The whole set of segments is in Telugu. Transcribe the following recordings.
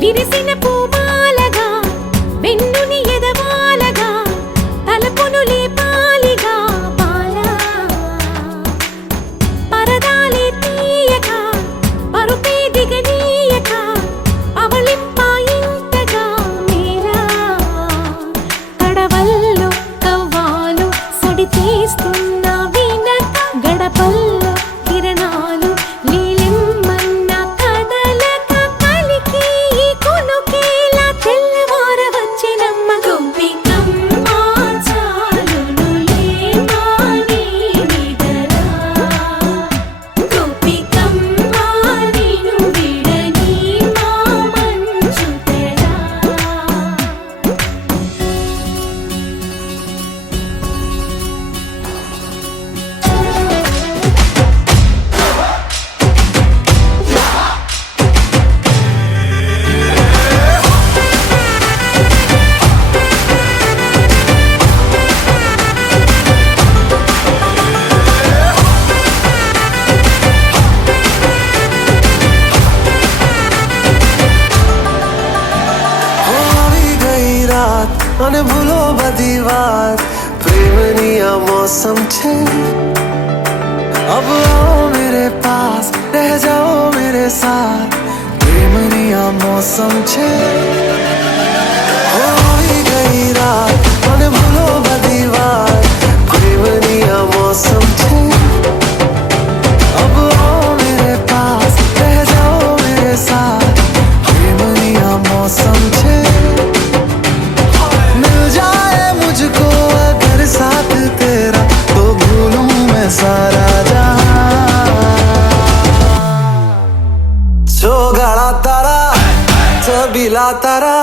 విరిసిన పూమాలగా వెన్నుని ఎదవాలగా తలపును లేపాలిగా బాలా పరదాలే తీయక పరుపే దిగనీయక అవలింపాయింతగా మేరా కడవల్లో కవ్వాలు సడి చేస్తున్న వినక గడపల్లో కిరణాలు અને ભૂલો બધી વાત પ્રેમની આ મૌસમ છે अब आओ मेरे पास रह जाओ मेरे साथ प्रेमनी आ मौसम छे होई गई रात અને ભૂલો બધી વાત प्रेमनी आ मौसम छे अब आओ मेरे पास रह जाओ मेरे साथ प्रेमनी आ मौसम छे मुझको अगर साथ तेरा तो भूलूं मैं सारा जहां चौगाड़ा तारा छबीला तारा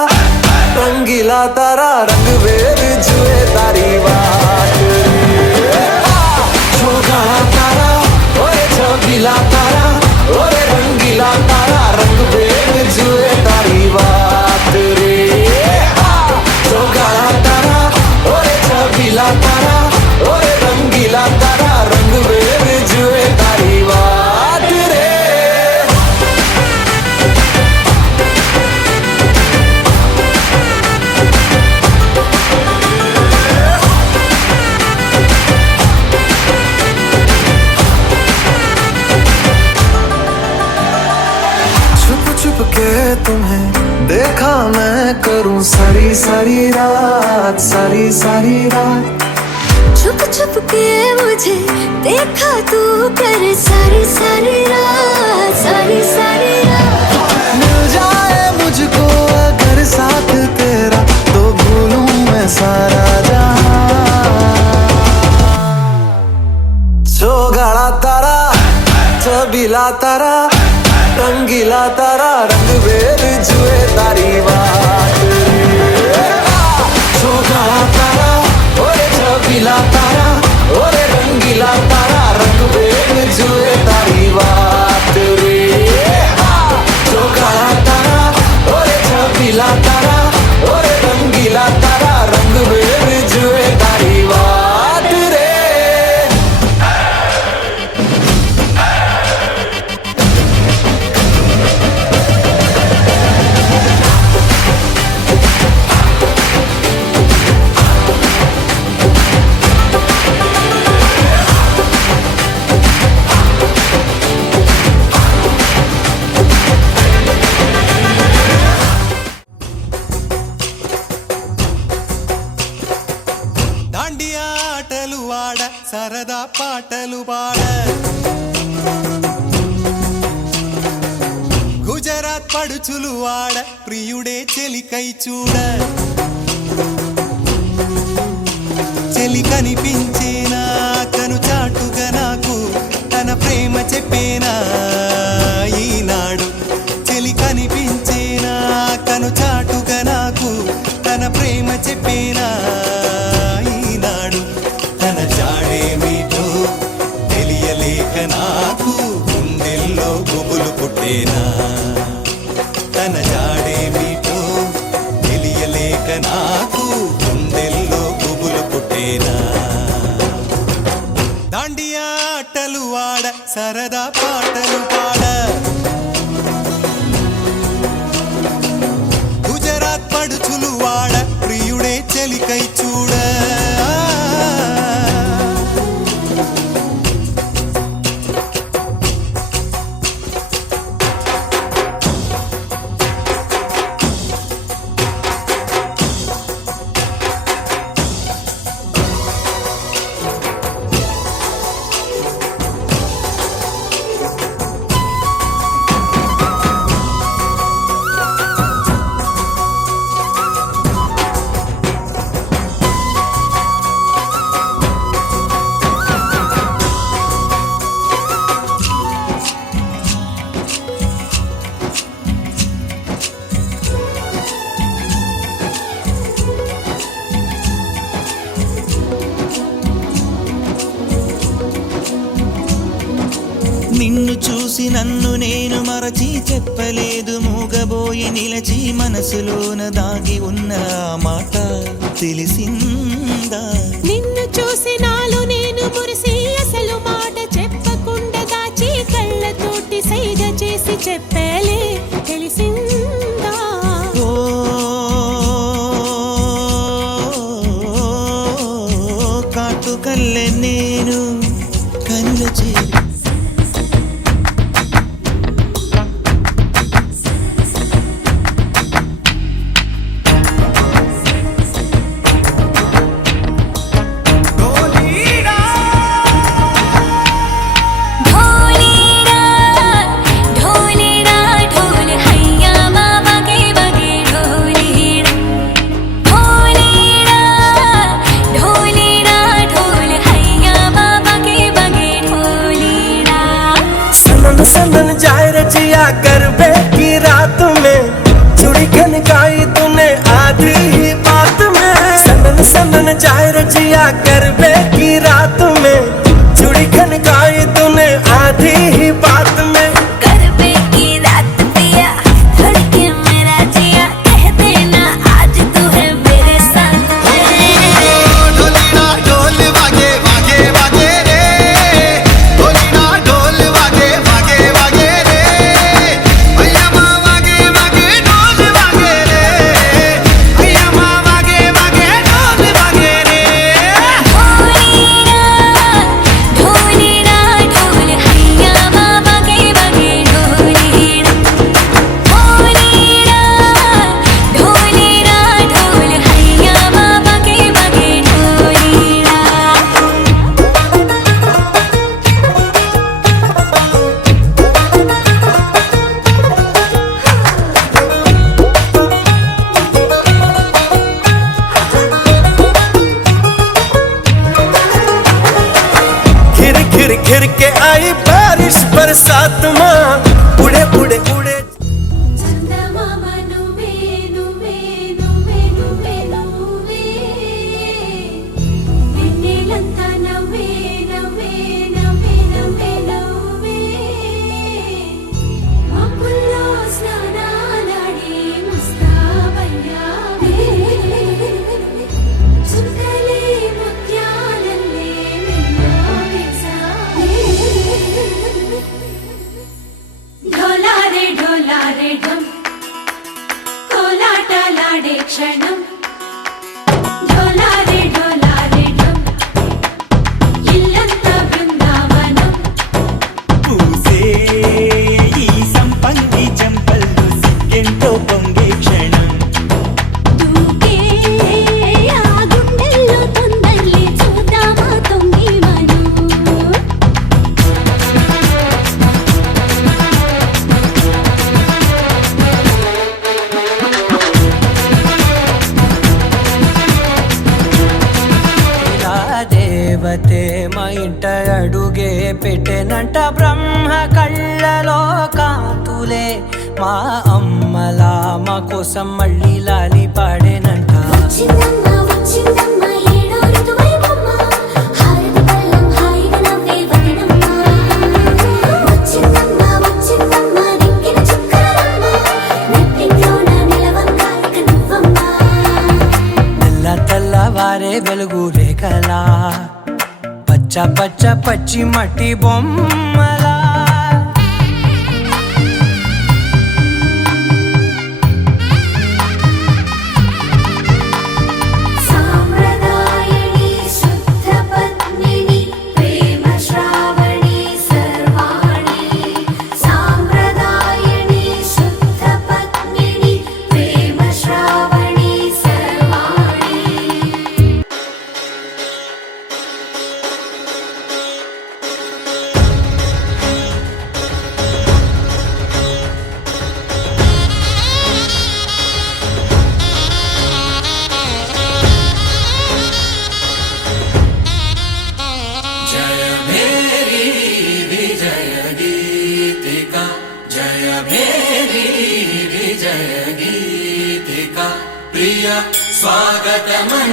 रंगीला तारा रंग वेद जुए तारी बात चौगाड़ा तारा ओए छबीला तारा ओए रंगीला तारा रंग वेद जुए तारी बात रे चौगाड़ा तारा छबीला तारा ओए रंगीला तारा रंग वेद जुए तारी बात रे छुप छुप के तुम्हें देखा मैं करूं सारी सारी रात सारी सारी रात छुप छुप के मुझे देखा तू कर सारी सारी रात सारी सारी रात मिल जाए मुझको अगर साथ तेरा तो भूलूं मैं सारा जहां चौगाड़ा तारा छबीला तारा रंगीला तारा रंग वेद जुए तारी बात चौगाड़ा तारा ओए छबीला तारा ओए रंगीला तारा रंग वेद जुए तारी बात रे चौगाड़ा तारा ओए छबीला तारा ओए रंगीला तारा रंग वेद जुए तारी बात रे పాటలు పాడ గుజరాత్ పడుచులు వాడ ప్రియుడే చెలికై చూడ చెలి కనిపించేనా కను చాటుగా నాకు తన ప్రేమ చెప్పేనా ఈనాడు చెలి కనిపించేనా కను చాటుగా నాకు తన ప్రేమ చెప్పేనా ఈనాడు తన జాడేమిటో తెలియలేక నాకు గుండెల్లో గుబులు పుట్టేనా తన జాడేమిటో తెలియలేక నాకు గుండెల్లో గుబులు పుట్టేనా దాండియా ఆటలు వాడ సరదా పాటలు పాడ గుజరాత్ పడుచులు వాడ ప్రియుడే చెలికై చూడ నిన్ను చూసి నన్ను నేను మరచి చెప్పలేదు మూగబోయి నిలచి మనసులోన దాగి ఉన్న ఆ మాట తెలిసిందా నిన్ను చూసి నాలో నేను మురిసి అసలు మాట చెప్పకుండా దాచి కళ్ళతోటి సైగ చేసి చెప్పలే తెలిసిందా ఓ కాటుకల్లె నేను కనుల చేరి ढोलीरा ढोलीरा ढोल हैया बाबा के बगे ढोलीरा ढोलीरा ढोलीरा ढोल हैया बाबा के बगे ढोलीरा सनन सनन जाए रचिया गरबे की रात में चुड़ी खनकाई तूने आधी ही बात में सनन सनन जाए रचिया गरबे की रात में चुड़ी खनकाई तूने आधी ही बात में गरबे की रात पिया धड़के मेरा जिया कह देना आज तू है मेरे साथ ढोलीना ढोल वागे वागे वागे रे ढोलीना ढोल वागे वागे वागे रे भैया माँ वागे वागे ढोल वागे रे भैया माँ वागे वागे ढोल वागे रे ढोलीरा ढोलीरा ढोल हैया बाबा के बगे ढोलीरा ढोलीरा ढोलीरा ढोल हैया बाबा के बगे ढोलीरा घिर घिर घिर के आई बारिश बरसात माँ उड़े उड़े उड़े చందమామ నువ్వే నువ్వే నువ్వే నువ్వే నువ్వే వెన్నెలంతా నవ్వే నవ్వే నవ్వే నవ్వే నవ్వే మబ్బుల్లో స్నానాలాడి ముస్తాబయ్యావే చుక్కలే ముత్యాలల్లే మెన్నావేశావే ढोलारे ढम कोलाटलाडे क्षणं ढोलारे ढम इल्लंता बृंदावनं పూసే ఈ సంపంగి చెంపల్లో సిగ్గెంతో పొంగే క్షణం దూకే ఆ గుండెల్లో తొందల్లి చూద్దామా తొంగి మనం దేవతే మా ఇంట అడుగే పెట్టెనంట బ్రహ్మ కళ్ళలో కాంతులే మా అమ్మలా మా కోసం మళ్ళీ లాలి పాడేనంట వచ్చిందమ్మ వచ్చిందమ్మ ఏడో ఋతువైవమ్మ హారతి పళ్ళం హాయిగా నవ్వే వదినమ్మ వచ్చిందమ్మ వచ్చిందమ్మ దిక్కిన చుక్కలమ్మ నెట్టింట్లోన నిలవంగా ఇక నువ్వమ్మ తెల్ల తెల్లవారే వెలుగు రేఖలా పచ్చ పచ్చ పచ్చి మట్టి బొమ్మలా సాంప్రదాయని శుద్ధ పద్మిని ప్రేమ శ్రావణి సర్వాణి సాంప్రదాయని శుద్ధ పద్మిని ప్రేమ శ్రావణి సర్వాణి जय मेरी विजय गीतिका जय मेरी विजय गीतिका प्रिय स्वागतमन्नदि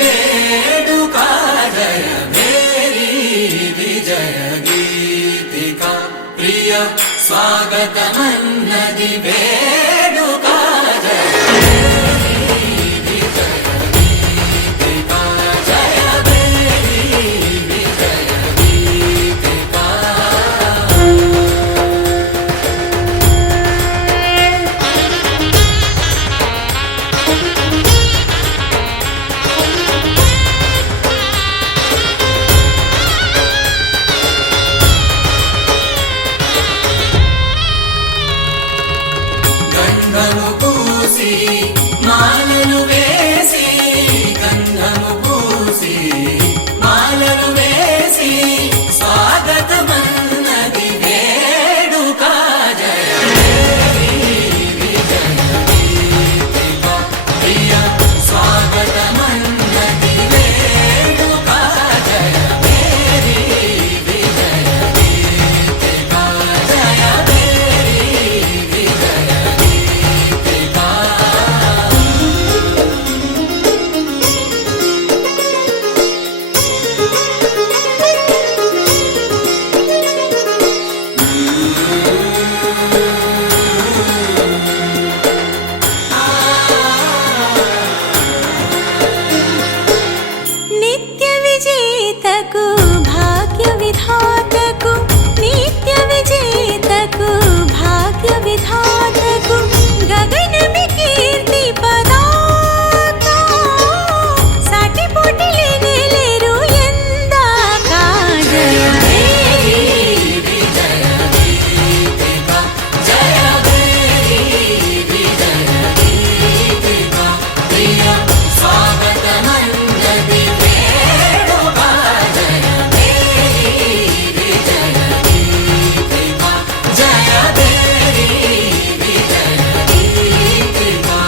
वेडुका जय मेरी विजय गीतिका प्रिय स्वागतमन्नदि वेडुका जय मेरी विजय गीतिका जय मेरी विजय गीतिका గంధము పూసి మాలలు వేసి గంధము పూసి మాలలు వేసి స్వాగతమన్నది వేడుక జయ మేరీ విజయ గీతికా ప్రియ స్వాగతమన్నది వేడుక జయ మేరీ విజయ గీతికా జయ మేరీ విజయ గీతికా నిత్య విజేతకు భాగ్య విధాతకు నిత్య విజేతకు భాగ్య విధాతకు గగనమి కీర్తి పదాక సాటి పోటీ లేనే లేరు ఎందాక జయ మేరీ విజయ గీతికా జయ మేరీ విజయ గీతికా ప్రియ స్వాగతమన్నది వేడుక జయ మేరీ విజయ గీతికా జయ మేరీ విజయ గీతికా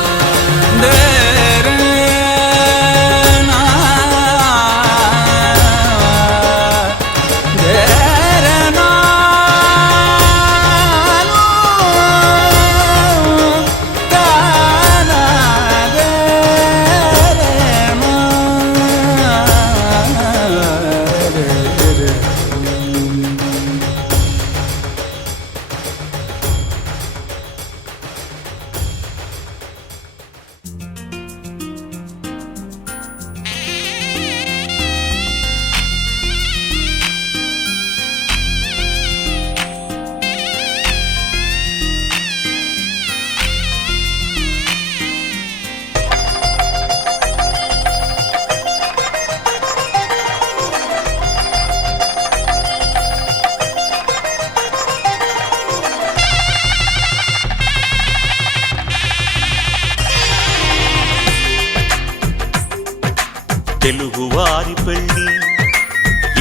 తెలుగువారి పెళ్ళి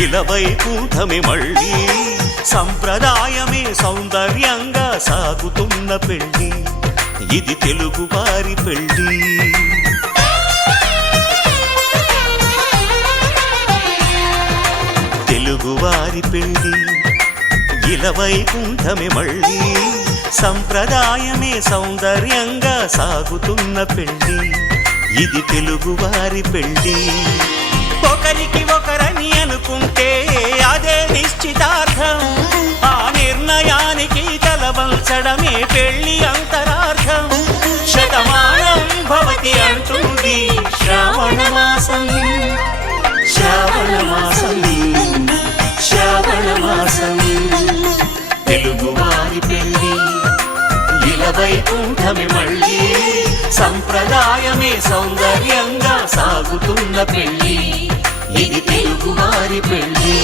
ఇలవై కూటమి మళ్ళీ సంప్రదాయమే సౌందర్యంగా సాగుతున్న పెళ్ళి ఇది తెలుగువారి పెళ్ళి తెలుగువారి పెళ్ళి ఇలవైకుంఠమే మళ్ళీ సంప్రదాయమే సౌందర్యంగా సాగుతున్న పెళ్ళి ఇది తెలుగువారి పెళ్ళి ఒకరికి ఒకరని అనుకుంటే అదే నిశ్చితార్థం ఆ నిర్ణయానికి తలవంచడమే పెళ్లి అంతరార్థం శతమానం భవతి అంటుంది శ్రావణ మాసం శ్రావణ మాసం శ్రావణ మాసం తెలుగువారి పెళ్ళి ఇలవైకుంఠమే మళ్ళీ సంప్రదాయమే సౌందర్యంగా సాగుతున్న పెళ్ళి ఇది తెలుగువారి పెళ్ళి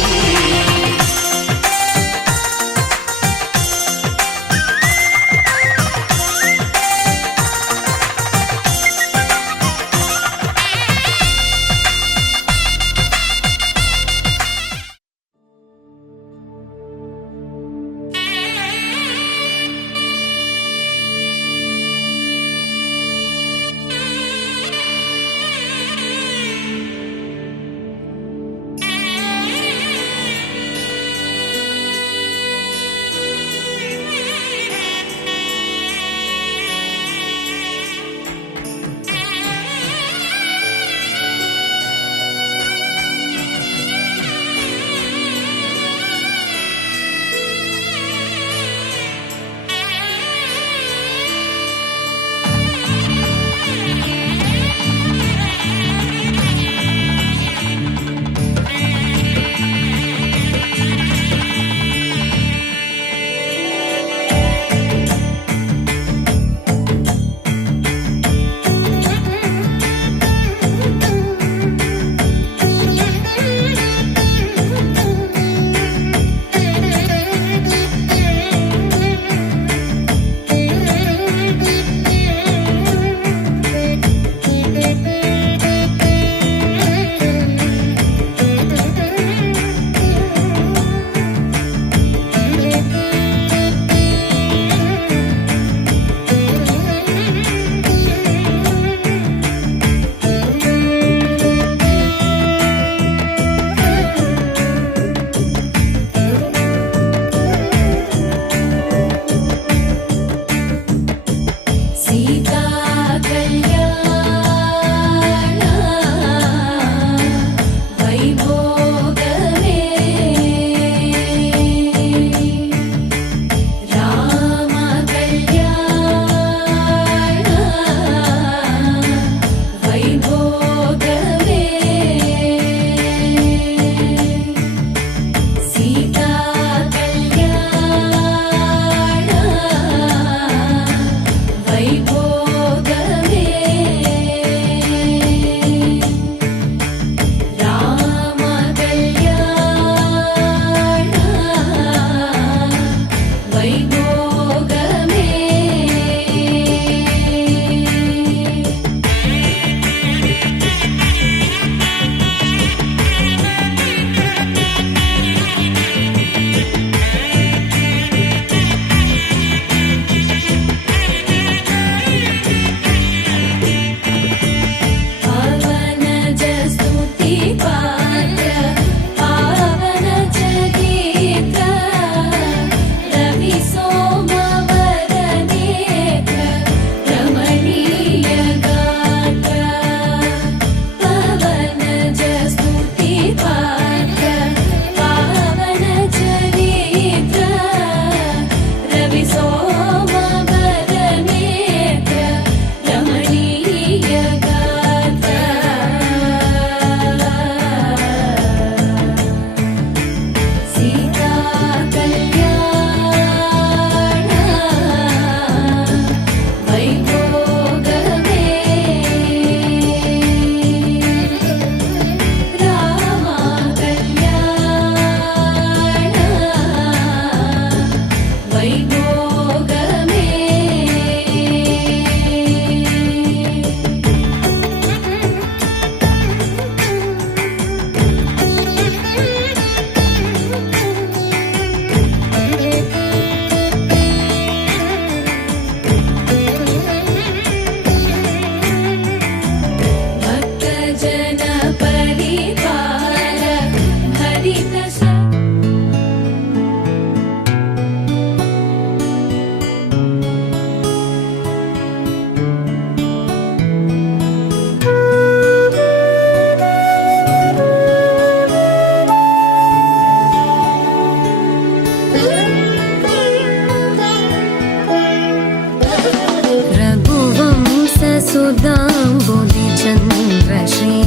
सुधाम्बुधिचन्द्रश्री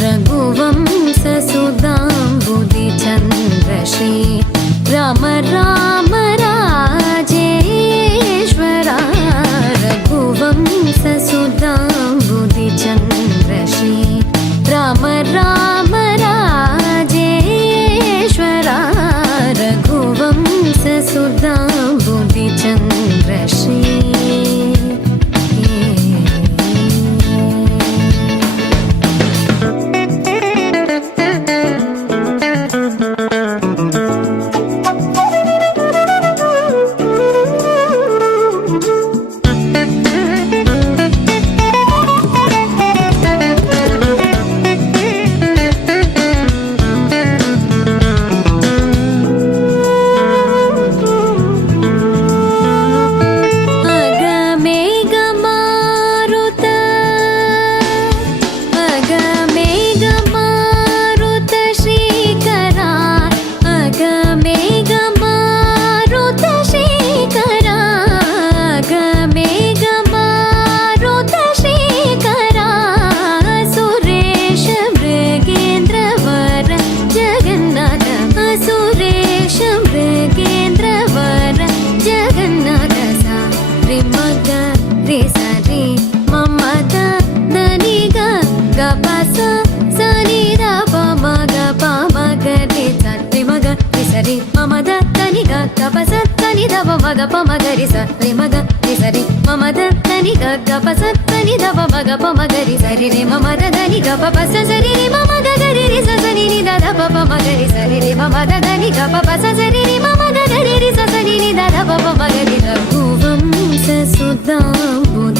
रघुवंशसुधाम्बुधिचन्द्रश्री राम राम राजेश्वरा रघुवंशसुधाम्बुधिचन्द्रश्री राम राम राजेश्वरा रघुवंशसुधाम्बुधिचन्द्रश्री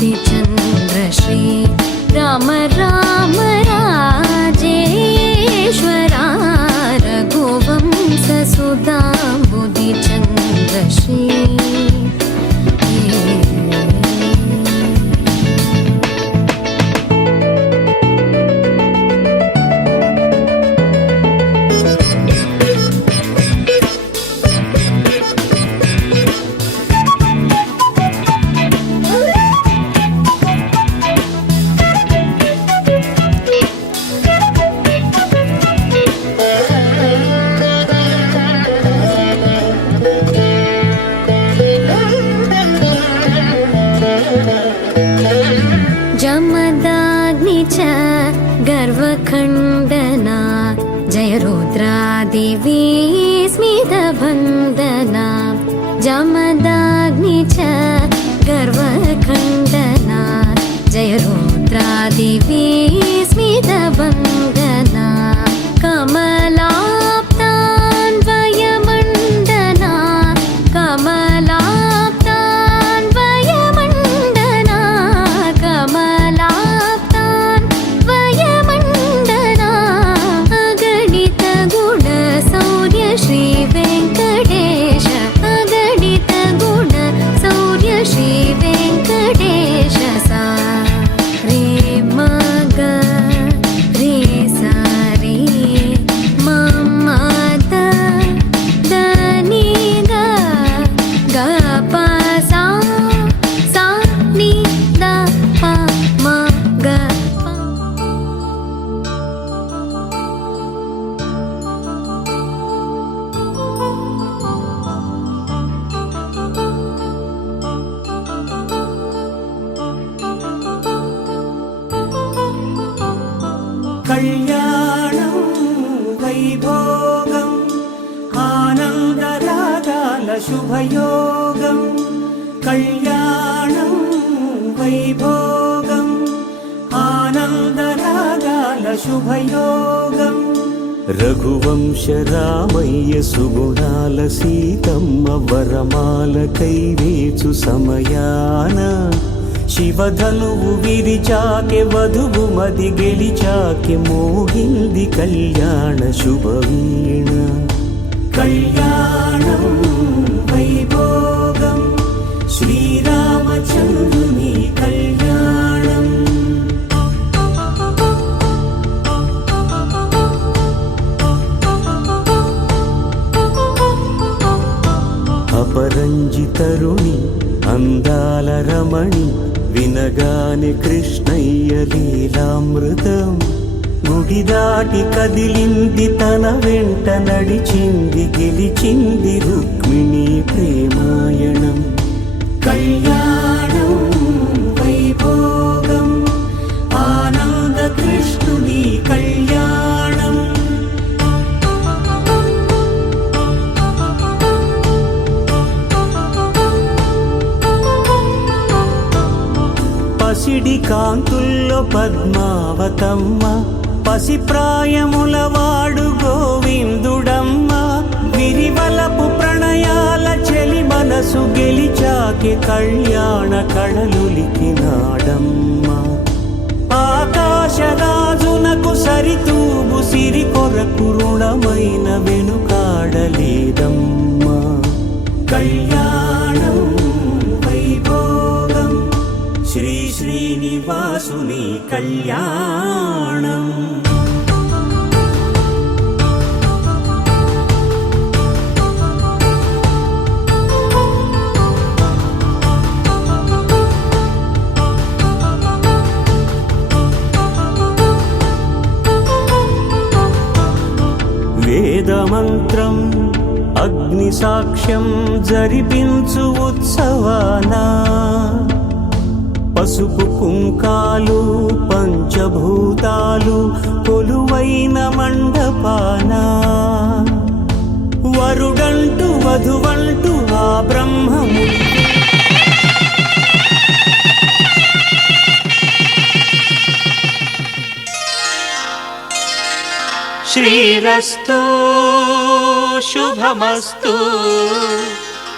रघुवंशसुधाम्बुधिचन्द्रश्री राम राम राजेश्वरा रघुवंशसुधाम्बुधिचन्द्रश्री जमदाग्नि च गर्वखण्डना जय रुद्रादेवी स्मितवन्दना जमदाग्नि च गर्वखण्डना जय रुद्रादेवी स्मितवन्दना कमलाप्तान्वयमण्डना कमलाप्तान्वयमण्डना कमलाप्तान्वयमण्डना अगणित गुणशौर्य श्री वेङ्कटेश अगणित गुणशौर्य श्री वेङ्कटेश सा रे मग रे सा रे मम द नी ग ग प सा सा नि द प म ग प కళ్యాణం వైభోగం ఆనందరాగాల శుభయోగం కళ్యాణం వైభోగం ఆనందరాగాల శుభయోగం రఘువంశ రామయ్య సుగుణాల సీతమ్మ వరమాల కైవేచు సమయాన శివధనువు విరిచాకె వధువు మది గెలిచాకె మోగింది కళ్యాణ శుభవీణ కళ్యాణం వైభోగం శ్రీరామచంద్రుని కళ్యాణం అపరంజి తరుణి అందాల రమణి వినగా చూడగానే కృష్ణయ్య లీలామృతం గుడి దాటి కదిలింది తన వెంట నడిచింది గెలిచింది రుక్మిణి ప్రేమాయణం కళ్యాణం వైభోగం ఆనంద కృష్ణుని కళ్యాణం పసిడి కాంతుల్లో పద్మావతమ్మ పసిప్రాయముల వాడు గోవిందుడమ్మ విరివలపు ప్రణయాల చెలి మనసు గెలిచాకి కళ్యాణ కళలులికినాడమ్మ ఆకాశరాజునకు సరితూగు సిరి కొరకు రుణమైన వెనుకాడలేదమ్మా కళ్యాణం వైభోగం శ్రీ శ్రీనివాసుని కళ్యాణం వేదమంత్రం అగ్ని సాక్ష్యం జరిపించు ఉత్సవానా పసుపు కుంకాలు పంచభూతాలు కొలువైన మండపాన వరుడంటూ వధువంటూ ఆ బ్రహ్మము శ్రీరస్తు శుభమస్తు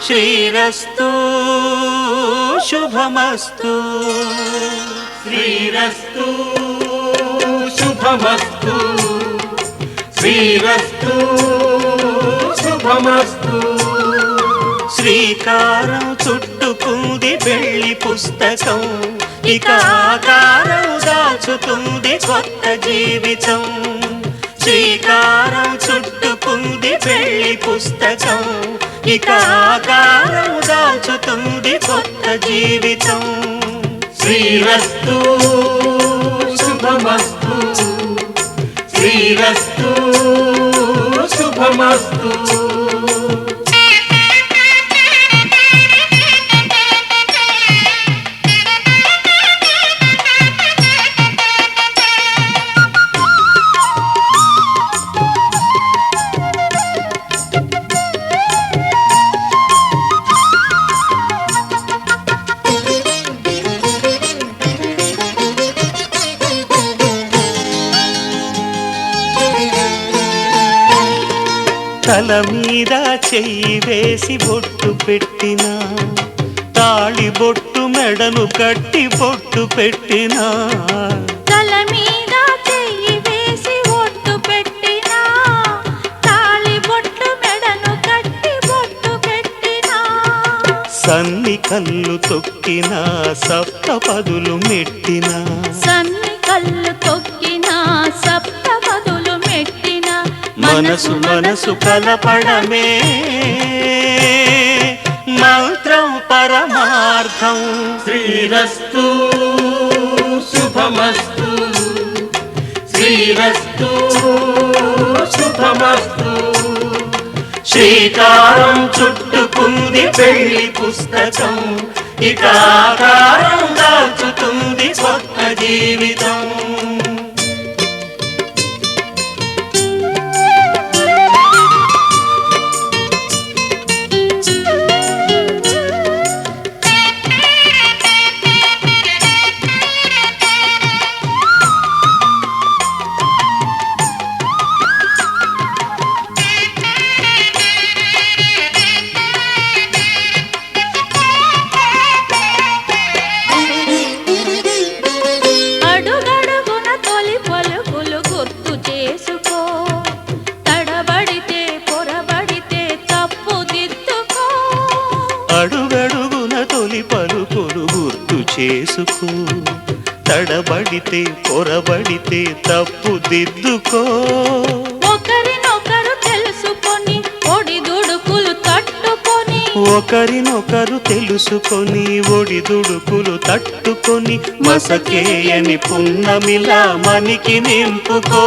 శ్రీరస్తు శుభమస్తు శ్రీరస్తు శుభమస్తు శ్రీరస్తు శుభమస్తు శ్రీకారం చుట్టుకుంది పెళ్లి పుస్తకం ఇక ఆకారం దాచుతుంది కొత్త జీవితం శ్రీకారం చుట్టుకుంది పెళ్లి పుస్తకం ఇక ఆకారం దాచుతుంది కొత్త జీవితం శ్రీరస్తు శుభమస్తు శ్రీరస్తు శుభమస్తు తల మీద చెయ్యి వేసి బొట్టు పెట్టిన తాళి బొట్టు మెడను కట్టి బొట్టు పెట్టిన తల మీద చెయ్యి వేసి ఒట్టు పెట్టినా తాళి బొట్టు మెడను కట్టి బొట్టు పెట్టినా సన్ని కళ్ళు తొక్కిన సప్త పదులు మెట్టిన సన్ని కళ్ళు తొక్కినా సప్త పదులు మెట్టినా మనసు మనసు కలపడమే మంత్రం పరమార్థం శ్రీరస్తు శుభమస్తు శ్రీరస్తు శుభమస్తు శ్రీకారం చుట్టుకుంది పెళ్లి పుస్తకం ఇక ఆకారం దాచుతుంది కొత్త జీవితం అడుగడుగున తొలి పలుకులు గుర్తు చేసుకో తడబడితే పొరబడితే తప్పు దిద్దుకో అడుగడుగున తొలి పలుకులు గుర్తు చేసుకో తడబడితే పొరబడితే తప్పు దిద్దుకో ఒకరినొకరు తెలుసుకొని ఒడిదుడుకులు తట్టుకొని ఒకరినొకరు తెలుసుకొని ఒడిదుడుకులు తట్టుకొని మసకేయని పున్నమిలా మనికి నింపుకో.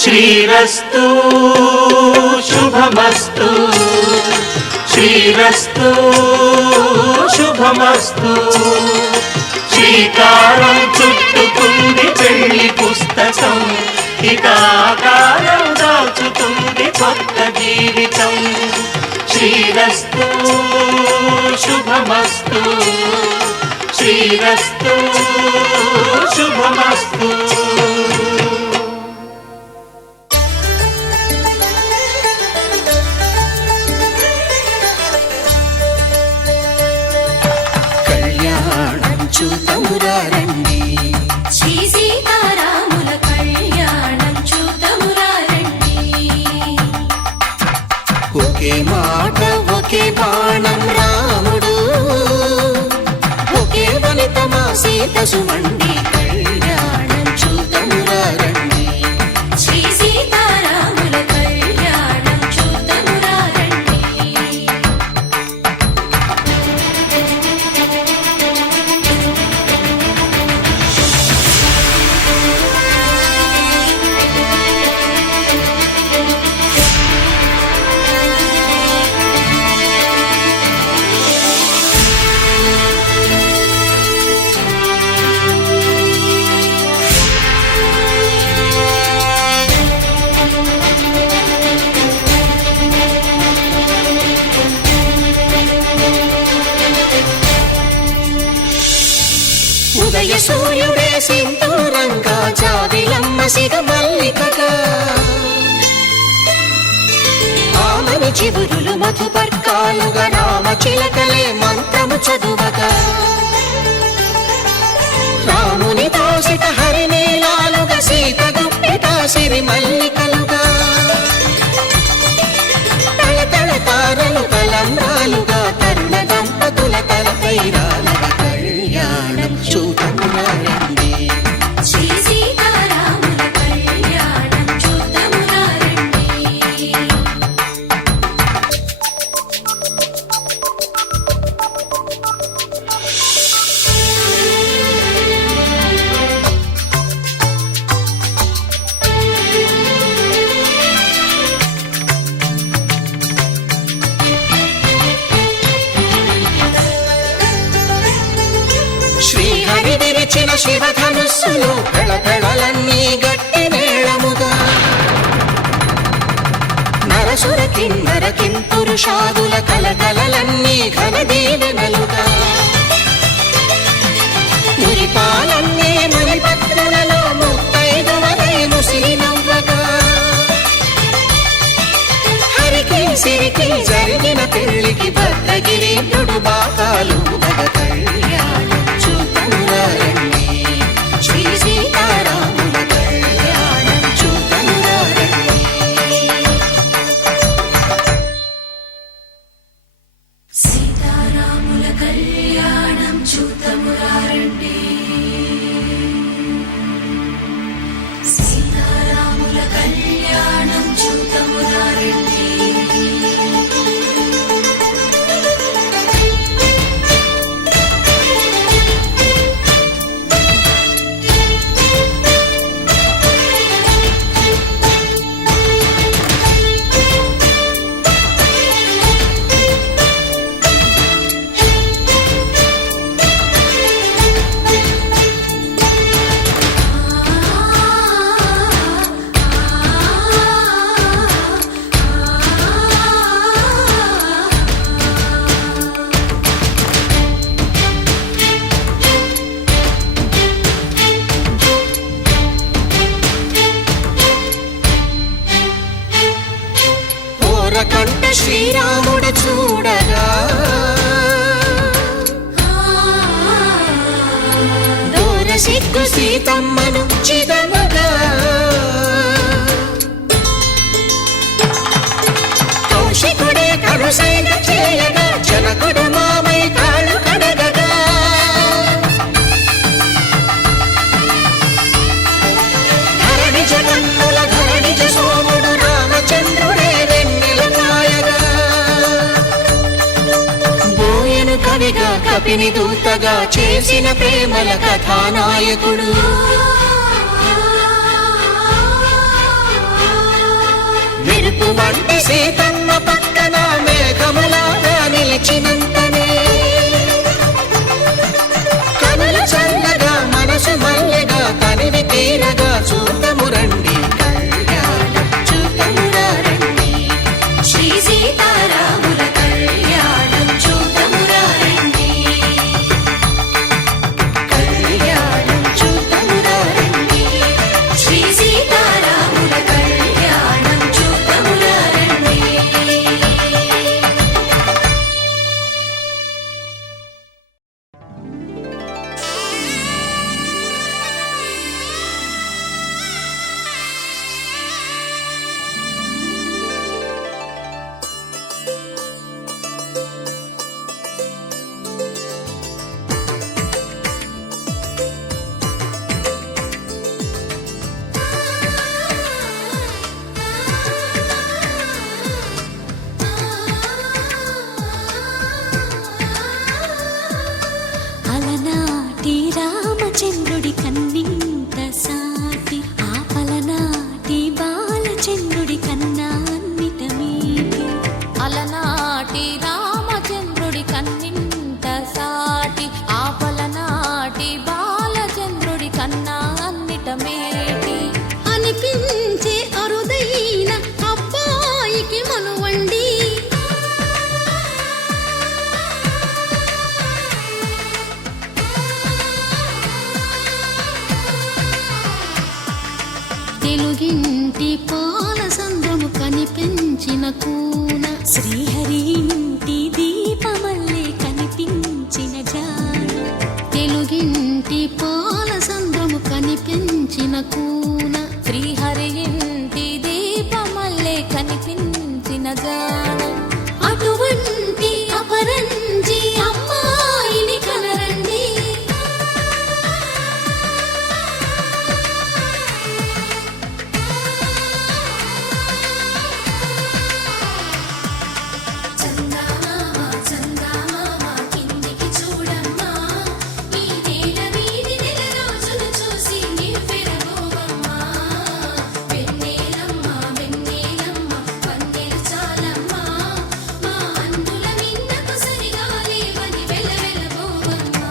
శ్రీరస్తు శుభమస్తు, శ్రీరస్తు శుభమస్తు. శ్రీకారం చుట్టుకుంది పెళ్లి పుస్తకం, ఇక ఆకారం దాచుతుంది కొత్త జీవితం. శ్రీరస్తు శుభమస్తు, శ్రీరస్తు శుభమస్తు. చూతమురారండి, శ్రీ సీతారాముల కళ్యాణం చూతమురారండి. ఒకే మాట ఒకే బాణం రాముడు, ఒకే వనిత మా సీత సుమండి కళ్యాణం చూతమురారండి. శ్రీ సీతారాముల కళ్యాణం చూతమురారండి. ఉదయ సూర్యుడే సింధూరంగా, జాబిలమ్మ సిగ మల్లికగా, ఆమని చివురులు మధుపర్కాలుగా, రామ చిలకలే మంత్రము చదువగా, రాముని దోసిట హరినీలాలుగా, సీత గుప్పిట సిరి మల్లికలుగా, తళతళ తారలు తలంబ్రాలుగా, తరుణ దంపతుల తలపై రాలగా కళ్యాణం చూతమురారండి. శ్రీ సీతారాముల కళ్యాణం చూతమురారండి. శ్రీహరి విరిచిన శివధనుస్సులు పెళపెళలన్నీ గట్టి మేళముగా, నరసుర కిన్నర కింపురుషాదుల కలకలలన్నీ ఘన దీవెనలుగా, మురిపాలన్నీ మణిపత్రులలో ముత్తైదువలై ముసిరి నవ్వగా, హరికి సిరికి జరిగిన పెళ్లికి భద్రగిరి బాకాలు కళ్యాణం చూతమురారండి. శ్రీ సీతారాముల కళ్యాణం చూతమురారండి. సీతారాముల కళ్యాణం చూతమురారండి. సీతారాముల కళ్యాణం చూతమురారండి. కంట శ్రీరాముడు చూడగా, దూర సిగ్గు సీతమ్మను చిదమగా, కౌశికుడే కరుసైన చేయగా, జనకుడు మామై కాళ్ళు కడగగా, ధరణి జగన్నుల ధరణిజ సోముడు రామచంద్రుడే వెన్నెల కపిని దూతగా చేసిన ప్రేమల కథానాయకుడు. మెరుపు వంటి సీతమ్మ పక్కన మేఘములాగా నిలిచినంతనే కనులు చల్లగా మనసు మల్లెగా తనివి తీరగా చూతము రండి కళ్యాణం చూతమురా రండి శ్రీ సీతారాముల కళ్యాణం చూతమురా రండి కళ్యాణం చూతమురా రండి శ్రీ సీతారాముల కళ్యాణం చూతమురా రండి. అలనాటి రామచంద్రుడి కన్నింత సాటి ఆపలనాటి బాలచంద్రుడి కన్నా అన్నిట మీటి. అలనాటి రామచంద్రుడి కన్నింట సాటి ఆపలనాటి బాలచంద్రుడి కన్నా అన్నిట మేటి. అనిపించే అరుదైన అబ్బాయికి మనువండి తెలుగింటి పాలసంద్రము కనిపించిన కూన శ్రీహరి ఇంటి దీపమల్లే కనిపించిన జాన. తెలుగింటి పాలసంద్రము కనిపించిన కూన శ్రీహరి ఇంటి దీపమల్లే కనిపించిన జాన. అటువంటి అపరంజి అమ్మాయిని కనరండి చందమామ చందమామ కిందికి చూడమ్మా ఈ నేల వీధి నెల రోజులు చూసి నివ్వెరబోవమ్మా. వెన్నెలమ్మ వెన్నెలమ్మ వన్నెలు చాలమ్మా మా అందుల మిన్నకు సరిగా లేవని వెలవెలబోవమ్మా.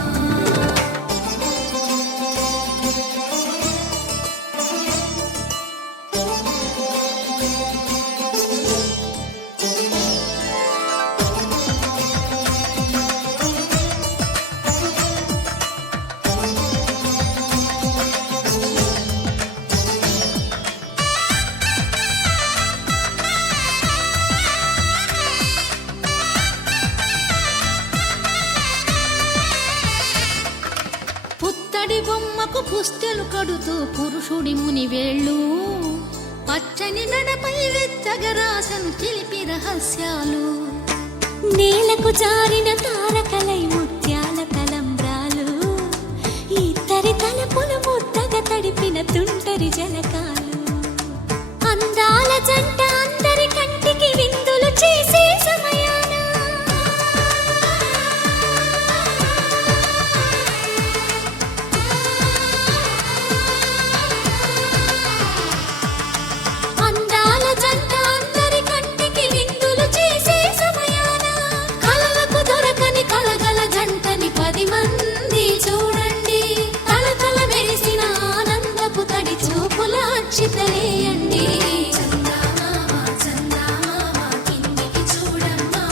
పుత్తడి బొమ్మకు పుస్తెలు కడుతూ పురుషుడి ముని వేళ్ళు పచ్చని నడపై వెచ్చగరాసను చిలిపి రహస్యాలు. నేలకు జారిన తారకలై ముత్యాల తలంబ్రాలు ఇద్దరి తలపులు ముద్దగా తడిపిన తుంటరి జలకాలు. అందాల జంట అందరి కంటికి విందులు చేసే సమయాన అందాల జంట అందరి కంటికి విందులు చేసే సమయాన కలలకు దొరకని కలగల జంటని 10 మంది చూడండి. కలకల మెరిసిన ఆనందపు తడి చూపుల అచ్చితలేయండి. చందమామ చందమామ కిందికి చూడమ్మా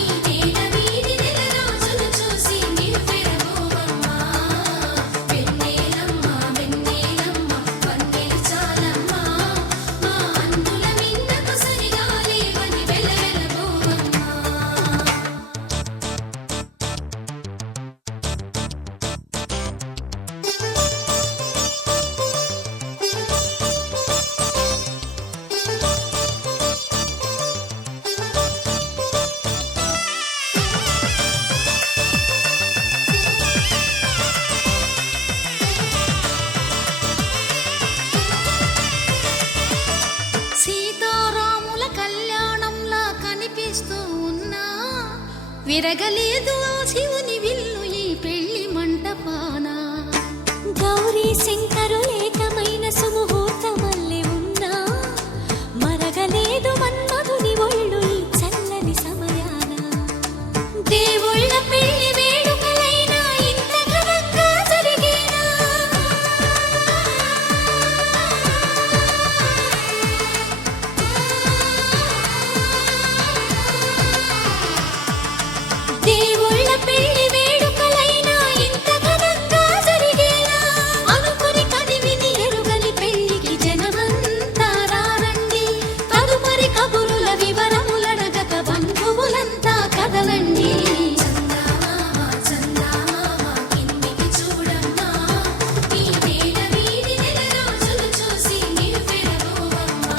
ఈ నేల వీధి నెల రోజులు చూసి నివ్వెరబోవమ్మా. వెన్నెలమ్మ వెన్నెలమ్మ వన్నెలు చాలమ్మా మా అందుల మిన్నకు సరిగా లేవని వెలవెలబోవమ్మా. సీతారాముల కళ్యాణంలా కనిపిస్తూ ఉన్నా విరగలేదు ఆ శివుని గౌరీ శంకరులేకమైన సుముహూర్తమల్లె ఉన్నా మరగలేదు మన్మధుని ఒళ్ళు ఈ చల్లని సమయాన. దేవుళ్ళ పెళ్లి వేడుకలైనా ఇంత ఘనంగా జరిగేనా? దేవుళ్ళ పెళ్లి వేడుకలైనా ఇంత ఘనంగా జరిగేనా? అనుకుని కదివిని ఎరుగని పెళ్లికి జనమంతా రారండి. తదుపరి కబురుల వివరములడగక బంధువులంతా కదలండి. చందమామ చందమామ కిందికి చూడమ్మా, ఈ వేళ వీధి నెల రోజులు చూసి నివ్వెరపోవమ్మా.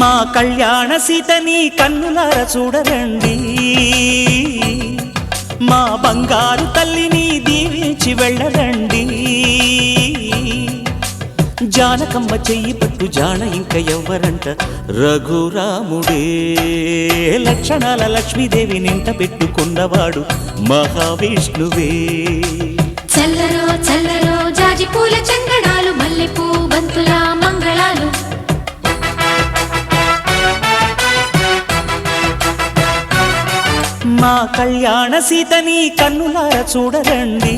మా కళ్యాణ సీతని కన్నులార చూడరండి, మా బంగారు తల్లిని దీవించి వెళ్ళరండి. జానకమ్మ చెయ్యి పట్టు జాన ఇంక ఎవ్వరంట, రఘురాముడే. లక్షణాల లక్ష్మీదేవి నింట పెట్టుకున్నవాడు మహావిష్ణువే. చల్లరో చల్లరో జాజి పూల చందనాలు, మల్లెపూ బంతుల మంగళాలు. మా కళ్యాణ సీతని కన్నులార చూడరండి,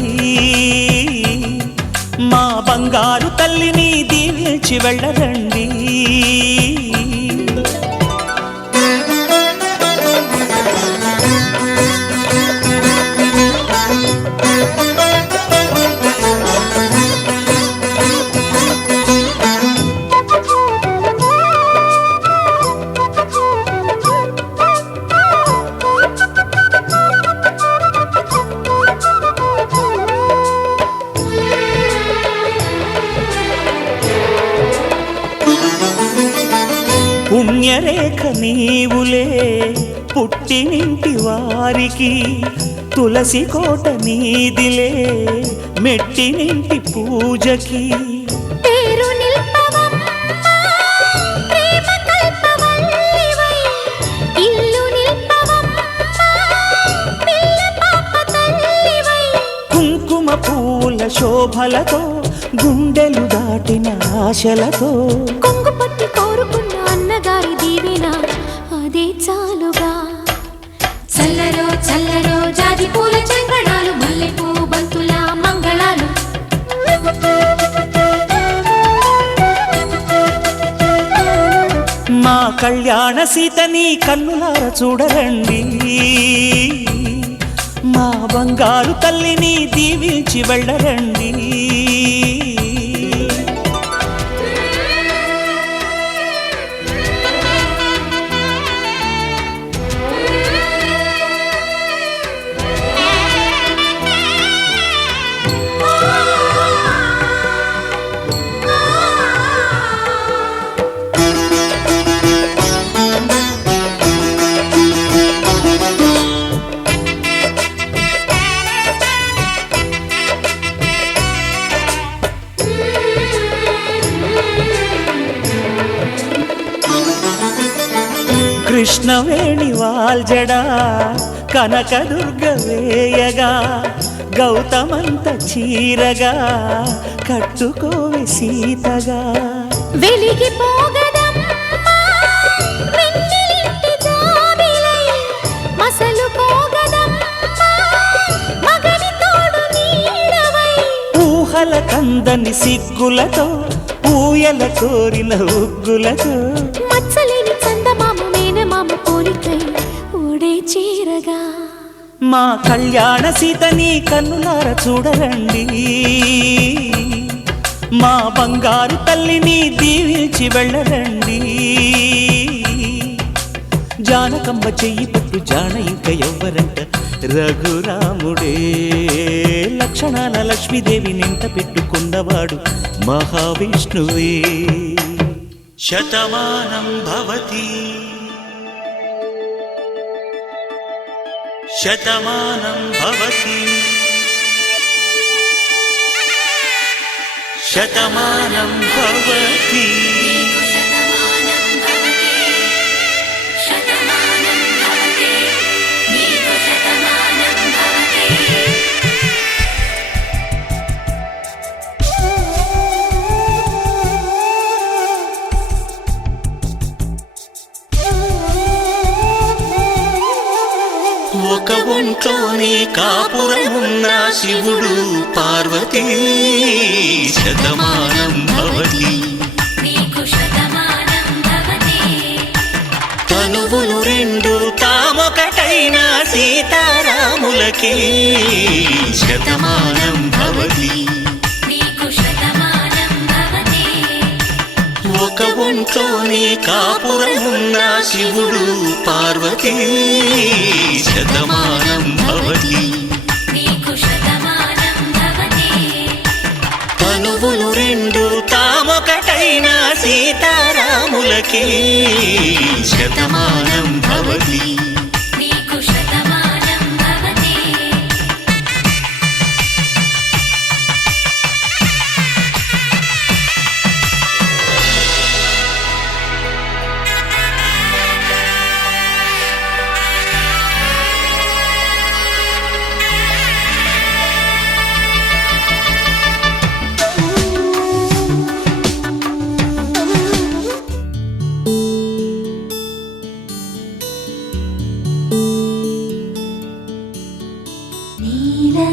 మా బంగారు తల్లిని దీవించి వెళ్ళరండి. పుణ్యరేఖ నీవులే పుట్టినింటి వారికి, తులసి కోట నీదిలే మెట్టినింటి పూజకి. పేరు నిల్పవమ్మా ప్రేమ కల్పవల్లివై, ఇల్లు నిల్పవమ్మా పిల్ల పాప తల్లివై. కుంకుమ పూల శోభలతో గుండెలు దాటిన ఆశలతో, కొంగు పట్టి కోరుకున్న అన్నగారి దీవెన అదే చాలుగా. చల్లరో చల్లరో జాజి పూల చంగడాలు, మల్లెపూ బంతుల మంగళాలు. మా కళ్యాణ సీతని కన్నులార చూడరండి, మా బంగారు తల్లిని దీవించి వెళ్ళరండి. కృష్ణవేణి వాల్జడా కనకదుర్గ వేయగా, గౌతమంత చీరగా కట్టుకోవి సీతగా. వెలిగిపోగదమ్మా వెన్నెలింటి జాబిలై, మసలుకోగదమ్మా మగని తోడు నీడవై. ఊహల కందని సిగ్గులతో ఊయల కోరిన ఉగ్గులతో, మచ్చలేని చందమామ మేనమామ పోలికై ఓడే చీరగా. మా కళ్యాణ సీతని కన్నులార చూడరండి, మా బంగారు తల్లిని దీవించి వెళ్ళరండి. జానకమ్మ చెయ్యి పట్టు జాన ఇంక ఎవ్వరంట, రఘురాముడే. లక్షణాల లక్ష్మీదేవి నింట పెట్టుకున్నవాడు మహావిష్ణువే. శతమానం భవతి శతమానం భవతి శతమానం భవతి ఒక ఒంట్లోనే కాపురమున్న శివుడు పార్వతీ శతమానం భవతి తనువులు రెండు తామొకటైన సీతారాములకి శతమానం భవతి ఒక ఒంట్లోనే కాపురమున్న శివుడు పార్వతీ శతమానం భవతి తనువులు రెండు తామొకటైన సీతారాములకి శతమానం భవతి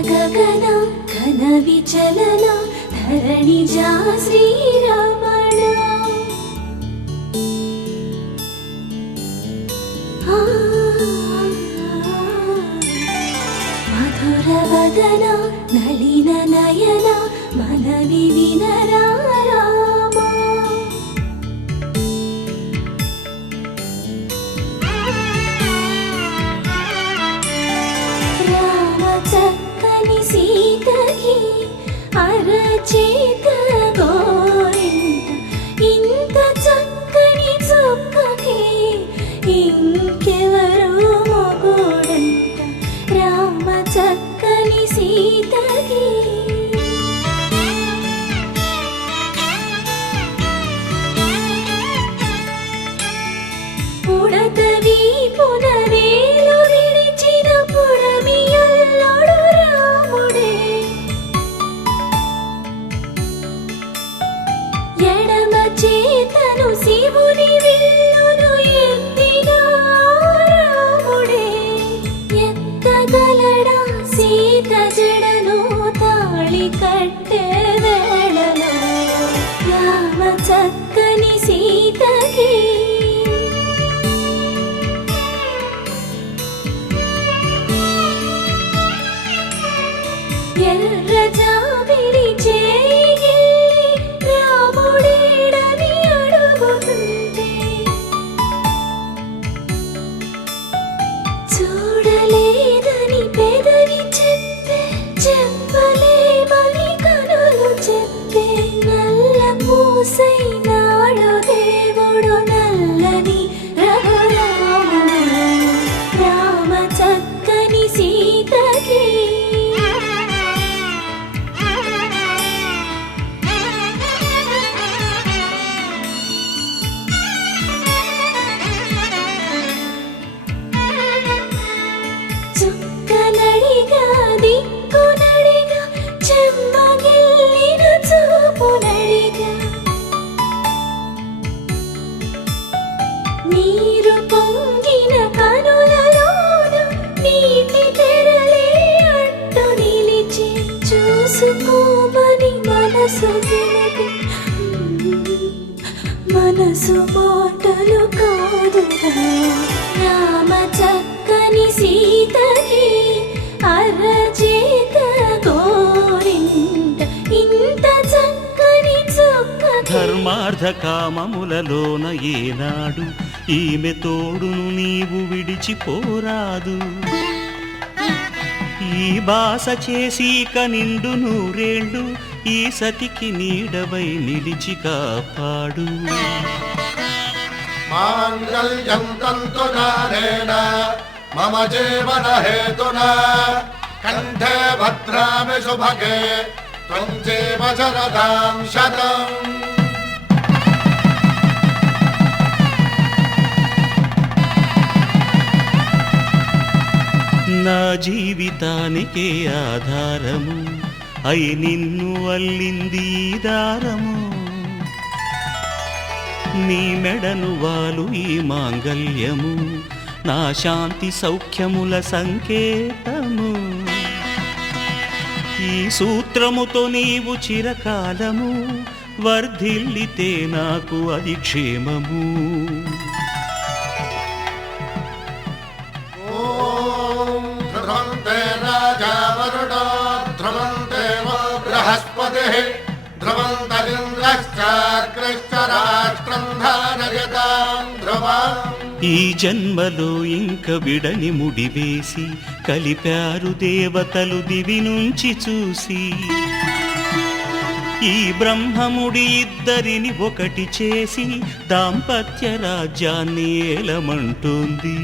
గగన ఘన విచలన ధరణిజా శ్రీరమణ మధుర వదన నళిన నయన మనవి వినరా రామా చక్కని సీతకి అరచేత గోరింట ఇంత చక్కని చుక్కకి ఇంకెవరు మొగుడంట రామ చక్కని సీతకి పుడతవి పునవేలు విడిచిన పుడమియల్లోడు రాముడే ఎడమ చేతను శివుని విల్లును ఎత్తిన రాముడే ఎత్తగలడా సీత జడను తాళి కట్టే వేళలో రామ చక్కని సీతకి ఎర్ర జాబిలి చేయి రాముడేడని అడుగుతుంటే చూడలేదని పెదవి చెప్పే చెప్పలేమని కనులు చెప్పే నల్ల పూసై నాడు దేవుడు నల్లని రఘురాముడు రామ చక్కని సీతకి చుక్కనడిగా దిక్కునడిగా చెమ్మగిల్లిన చూపునడిగా నీరు పొంగిన కనులలోన నీటి తెరలే అడ్డు నిలిచి చూసుకోమని మనసు తెలిపి మనసు మాటలు కాదుగా రామ చక్కని సీతకి అరచేత గోరింట ఇంత చక్కని చుక్కకి ధర్మార్థ కామములలోన ఏనాడు ఈమె తోడును నీవు విడిచిపోరాదు ఈ బాస చేసి నిండు నూరేళ్ళు ఈ సతికి నీడవై నిలిచి కాపాడు మాంగళ్యం తంతునానేన మమ జీవన హేతునా కంఠే భద్రామి శుభగే त्वञ्चैव शरदां शतम् నా జీవితానికే ఆధారము అయి నిన్ను అల్లింది ఈ దారము నీ మెడను వాలు ఈ మాంగల్యము నా శాంతి సౌఖ్యముల సంకేతము ఈ సూత్రముతో నీవు చిరకాలము వర్ధిల్లితే నాకు అది క్షేమము राजा ध्रुवन्ते वो बृहस्पतिः ध्रुवन्तरिन्द्रश्चाग्रश्च राष्ट्रं धारयतां ध्रुवम् ఈ జన్మలో ఇంక విడని ముడివేసి కలిపారు దేవతలు దివి నుంచి చూసి ఈ బ్రహ్మముడి ఇద్దరిని ఒకటి చేసి దాంపత్య రాజ్యాన్ని ఏలమంటుంది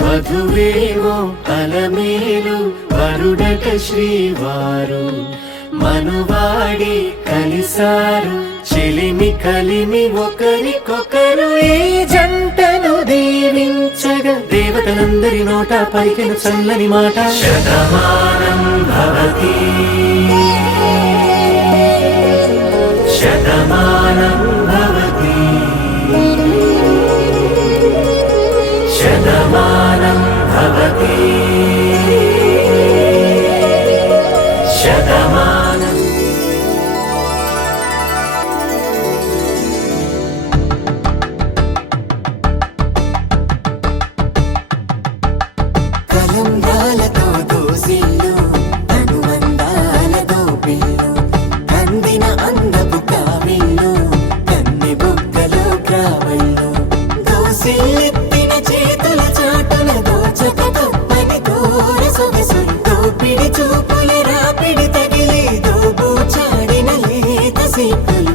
వధువేమో అలమేలు వరుడట శ్రీవారు మనువాడి కలిసారు చెలిమి కలిమి ఒకరికొకరు ఈ జంటను దీవించగా దేవతలందరి నోట పలికిన చల్లని మాట శతమానం భవతి శతమానం భవతి శతమానం భవతి శతమానం కలంబ్రాలతో దోసిళ్ళు అనుబంధాలతో పిల్లు కందిన అందపు కావిళ్ళు కన్నె బుగ్గలో క్రావళ్ళు దోసిళ్ళెత్తిన చేతుల చాటున దోచక తప్పని దూర సొగసులు దోపిడి చూపుల రాపిడి తగిలి దోబూచాడిన లేత సీపులు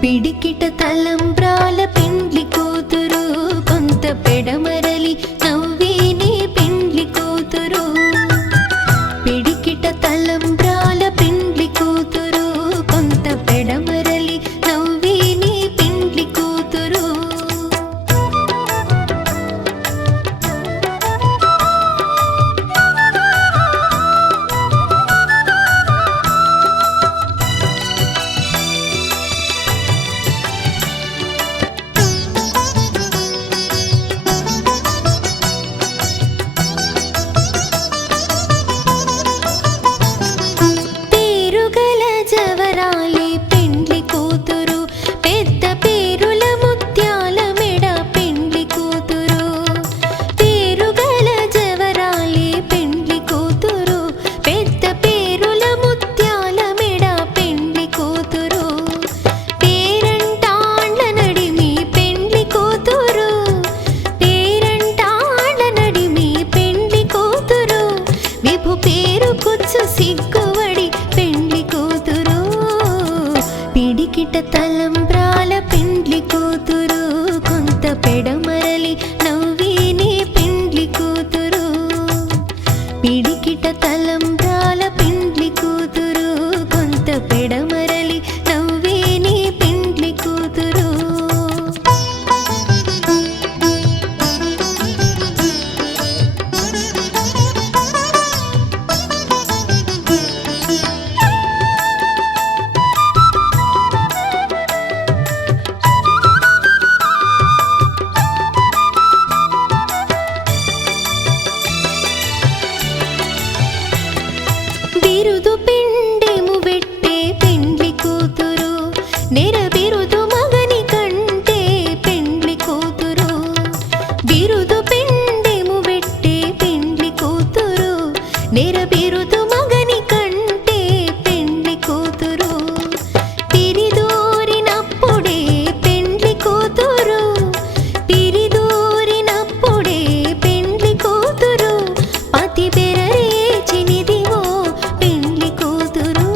పిడికిట తలంబ్రాల పెండ్లి కూతురు కొంత పెడమరలి నవ్విని పెండ్లి కూతురు పిడికిట తలంబ్రాల పెండ్లి కూతురు కొంత పెడమరలి నవ్విని పెండ్లి కూతురు పిడికిట తలంబ్రాల పెండ్లి కూతురు కొంత పెడమరలి నవ్వే నీ పెండ్లి కూతురు పిడికిట తలంబ్రాల పెండ్లి కూతురు కొంత పెడమరలి నవ్వే నీ పెండ్లి కూతురు బిరుదు పిండెము పెట్టే పెండ్లి కూతురు నెర బిరుదు మగని కంటే పెండ్లి కూతురు బిరుదు పిండెము పెట్టే పెండ్లి కూతురు నెర బిరుదు మగని కంటే పెండ్లి కూతురు పిరిదూరినప్పుడే పెండ్లి కూతురు పిరిదూరినప్పుడే పెండ్లి కూతురు పతి బెరరేచినిదివో పెండ్లి కూతురు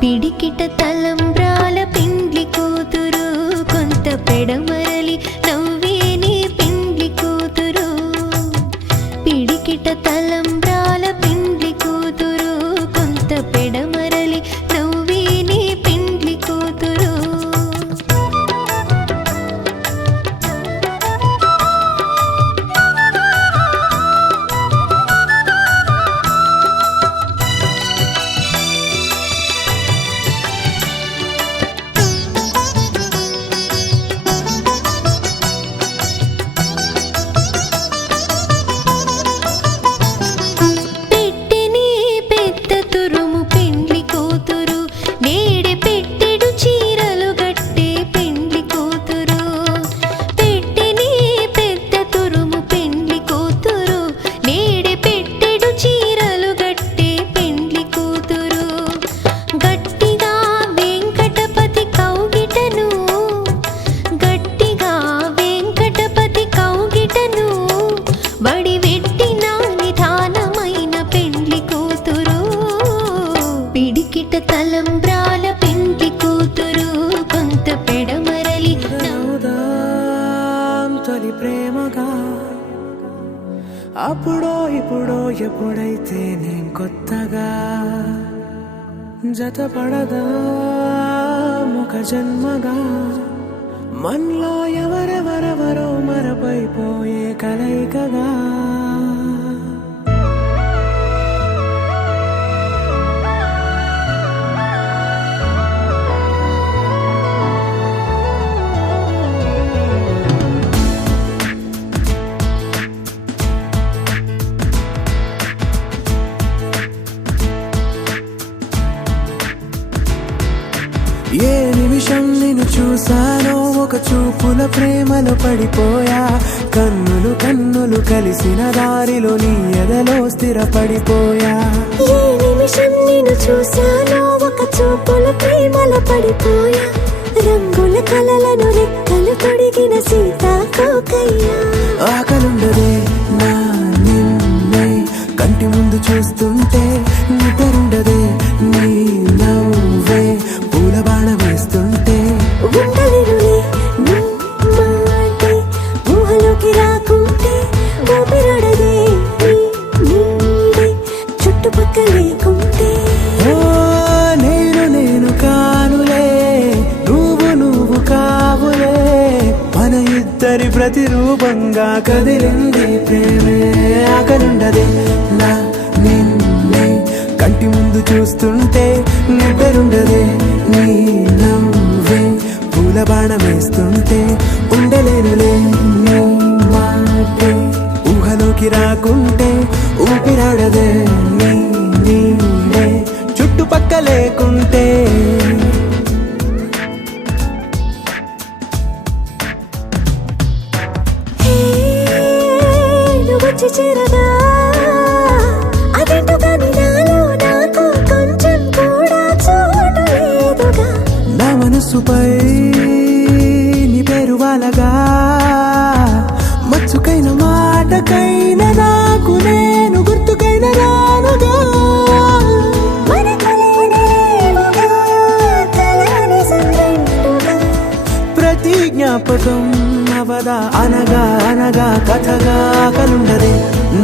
పిడికిట తలంబ్రాల పెండ్లి కూతురు కొంత పెడమరలి నవ్వే నీ పెండ్లి కూతురు పిడికిట తలంబ్రాల పెండ్లి కూతురు కొంత పెడమరలి నవ్వే నీ పెండ్లి కూతురు పెట్టెని పెద్ద తురుము పెండ్లి కూతురు నేడే పెట్టెడు చీరలు గట్టే పెండ్లి కూతురు పెట్టెని పెద్ద తురుము పెండ్లి కూతురు నేడే పెట్టెడు చీరలు గట్టే పెండ్లి కూతురు గట్టిగా వెంకటపతి కౌగిటను గట్టిగా వెంకటపతి కౌగిటను వడివెట్టిన నిధానమైన పెండ్లి కూతురు పిడికిట తలంబ్రాల పెండ్లి కూతురు కొంత పెడమరలి అవుదాం తొలి ప్రేమగా అప్పుడో ఇప్పుడో ఎప్పుడైతే నేను కొత్తగా జతపడదా ముఖ జన్మగా మనలో ఎవరెవరెవరో మరపైపోయే కలయికగా ఏ నిమిషం నిన్ను చూసానో ఒక చూపుల ప్రేమలో పడిపోయా కన్నులు కన్నులు కలిసిన దారిలో నీ ఎదలో స్థిరపడిపోయా ఏ నిమిషం నిన్ను చూశానో ఒక చూపుల ప్రేమలో పడిపోయా రంగుల కలలను రెక్కలు తొడిగిన సీతాకోకయ్యా ఆకలుండదే నా నిన్నే కంటి ముందు చూస్తుంటే నిద్రుండదే నీ నవ్వే పూల బాణ వేస్తుంటే ఉండలేనులే నీ మాటే ఊహలోకి రాకుంటే ఊపిరాడదే నీ నీడే చుట్టుపక్కల లేకుంటే ఓ నేను కానులే నువ్వు కావులే మన ఇద్దరి ప్రతిరూపంగా కదిలింది ప్రేమే ఆకలుండదే నా నిన్నే కంటి ముందు చూస్తుంటే నిద్రుండదే నీ నవ్వే పూల బాణం వేస్తుంటే ఉండలేనులే నీ మాటే ఊహలోకి రాకుంటే ఊపిరాడదే నీ నీడే చుట్టుపక్క లేకుంటే నువ్వు వచ్చి చేరగా అదేంటో కానీ నాలో నాకు కొంచెం కూడా చోటు లేదుగా నా మనసుపై నీ పేరు వాలగా మచ్చుకైన మాటకైన నాకు నేను గుర్తుకైన రానుగా మనకులేని రేవుగా, కలని సంద్రెండుగా. ప్రతి జ్ఞాపకం అవదా అనగా అనగా కథగా కలుండదే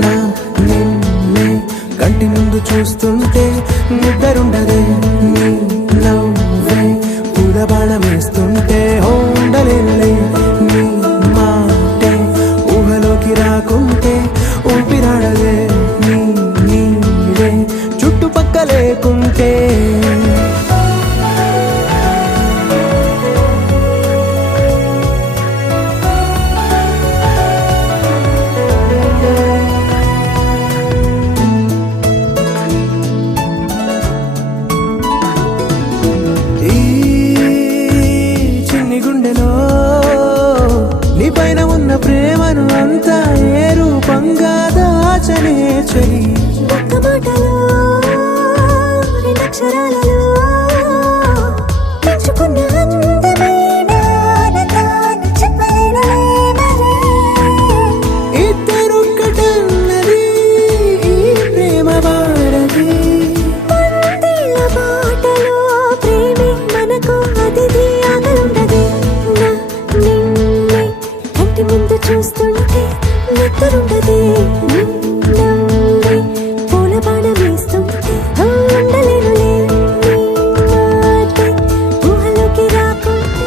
నా నిన్నే కంటి ముందు చూస్తుంటే నిద్రుండదే నీ నవ్వే పూల బాణమేస్తుంటే ఉండలేనులే నీ మాటే ఊహలోకి రాకుంటే ఊపిరాడలే నీ నీడే చుట్టుపక్క లేకుంటే ప్రేమను అంతా ఏ రూపంగా దాచనే చెలి ఒక్క మాటలో రెండక్షరాలలో పెంచుకున్న అందమైన ఆనందాన్ని చెప్పలేనులే మరి. ఇద్దరొక్కటన్నది ఈ ప్రేమ వాడది వందేళ్ల బాటలో ప్రేమే మనకు అతిథి ఆగలుండదే నా నిన్నే కంటి ముందు చూస్తుంటే నిద్రుండదే నవ్వే పూల బాణమేస్తుంటే ఉండలేనులే నీ మాటే ఊహలోకి రాకుంటే.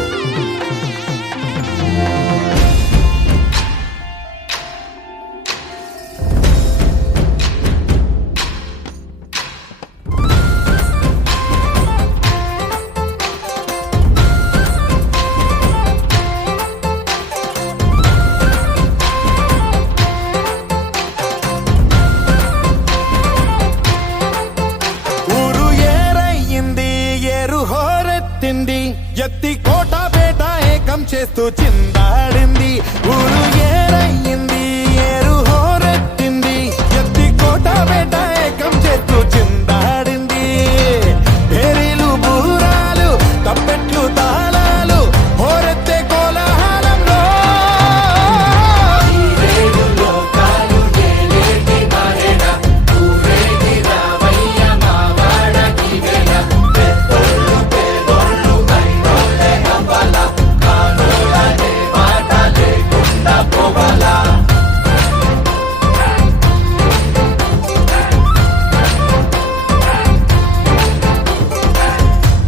ఊరు ఏరయ్యింది ఏరు హోరెత్తింది ఎత్తి కోట బేట ఏకం చేస్తూ చిందాడింది ఊరు ఏరయ్యింది ఏరు హోరెత్తింది ఎత్తి కోట బేట ఏకం చేస్తూ చిందాడింది పేరీలు బూరాలు తప్పెట్లు తాళాలు హోరెత్తే కోలాహలంలో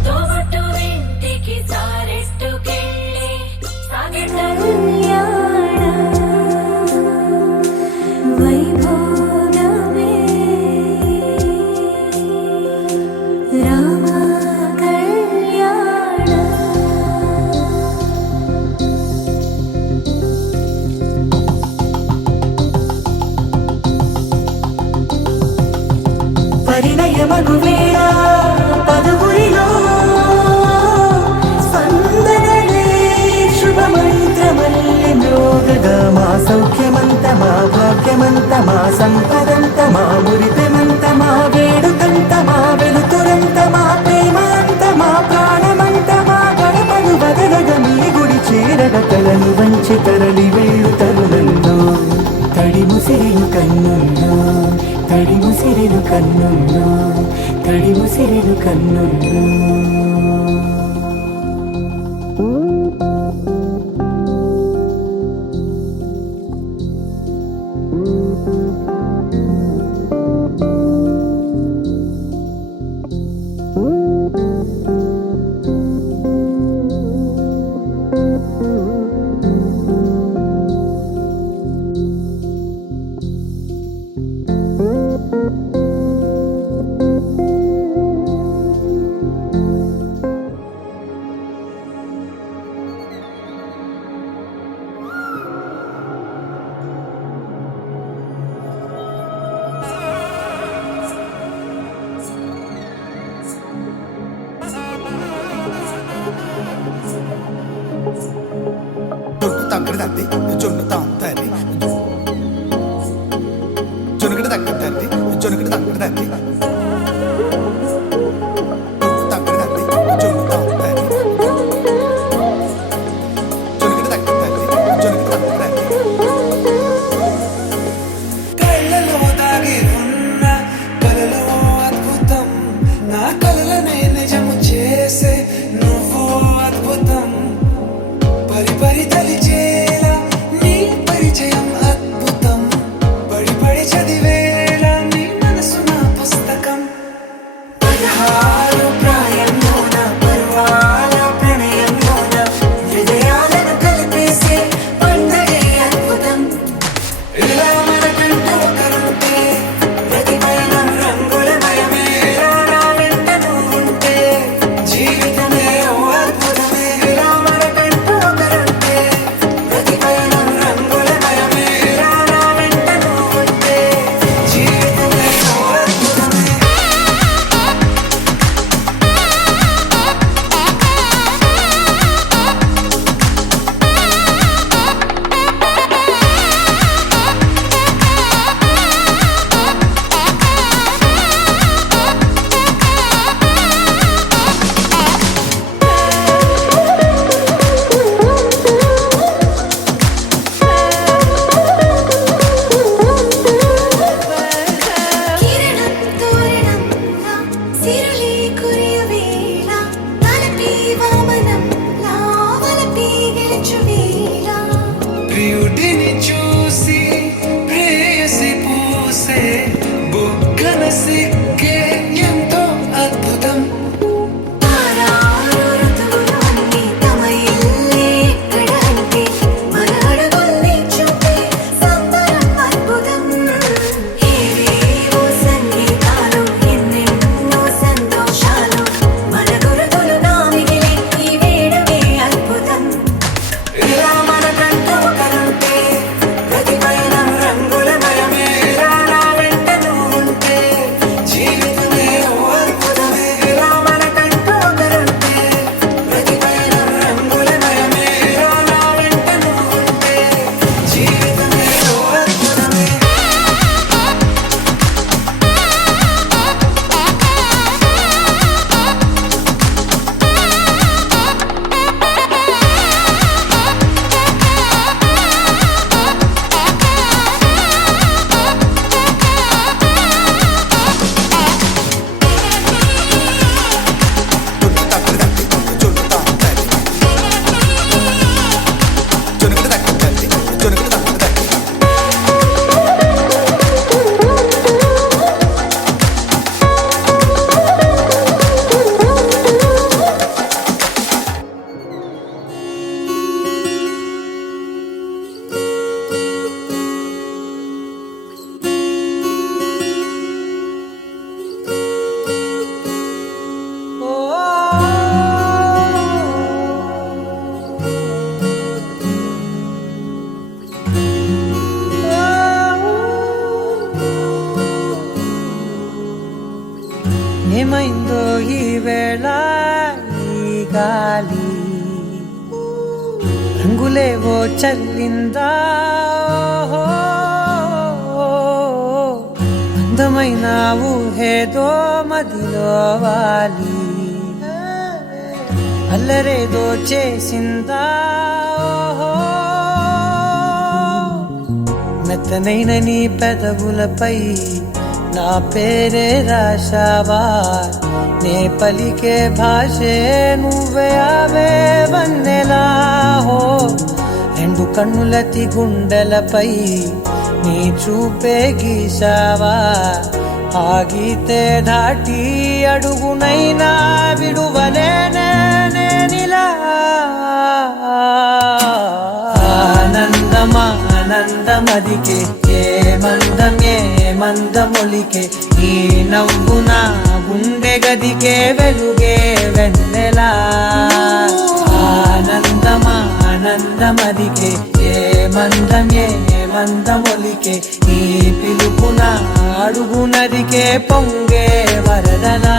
తోబట్టు ఇంటికి సారెట్టుకెళ్ళి సాగెట కళ్యాణ వైభోగమే రామ కళ్యాణ. పరిణయమగు వేళ పదుగురిలో స్పందనలే శుభమంత్రమల్లి మ్రోగగా మా సౌఖ్యమంత మా భాగ్యమంత మా సంపదంత మా మురిపెమంత మా వేడుకంత మా వెలుతురంత మా ప్రేమంత మా ప్రాణమంత మా గడపను బదలగ మీ గుడి చేరగ తలను వంచి తరలి వెళ్ళు తరుణంలో తడి ముసిరిను కన్నుల్లో తడి ముసిరిను కన్నుల్లో తడి ముసిరిను కన్నుల్లో. జొన్ను తాంతరి జొనుగడ దక్కతరి జొనుగడ దక్కతరి తక్కడది జొన్ను తాంతరి జొనుగడ దక్కతరి జొనుగడ దక్కతరి కళ్ళలో దాగి ఉన్న కలలో అద్భుతం నా కలలనే నిజము చేసే నువ్వు అద్భుతం పరిపరిత గాలి రంగులేవో చల్లిందా అందమైన ఊహేదో మదిలో వాలి అల్లరేదో చేసిందా మెత్తనైన నీ పెదవులపై నా పేరే రాశావా నే పలికే భాషే నువ్వే ఆవే వన్నెలా హో రెండు కన్నులతి గుండెలపై నీ చూపే గీశావా ఆగితే దాటి అడుగునైనా విడువలేనే నేనిలా ఆనందమా ఆనందమదికే ఏ మందమొలికే ఈ నవ్వు నా గుండె గదికే వెలుగే వెన్నెలా ఆనందమా ఆనందమదికే ఏ మందమొలికే ఈ పిలుపున అడుగు నదికే పొంగే వరదలా